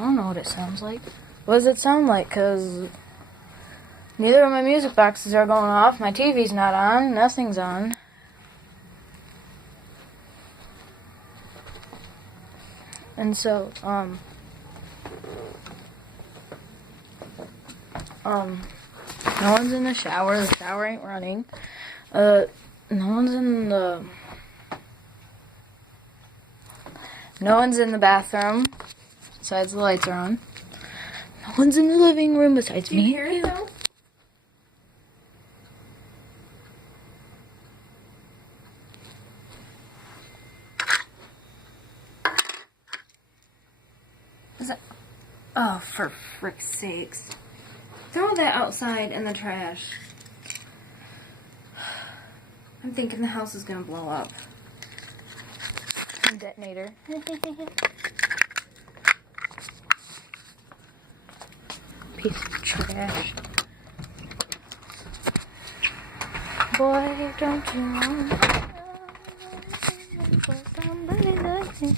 don't know what it sounds like. What does it sound like? Because neither of my music boxes are going off. My TV's not on. Nothing's on. And so, no one's in the shower. The shower ain't running. No one's in the bathroom. Besides the lights are on. No one's in the living room besides me. Do you hear it though? Is that? Oh, for frick's sakes. Throw that outside in the trash. I'm thinking the house is gonna blow up. Detonator. Piece of trash. Boy, don't you want somebody like me?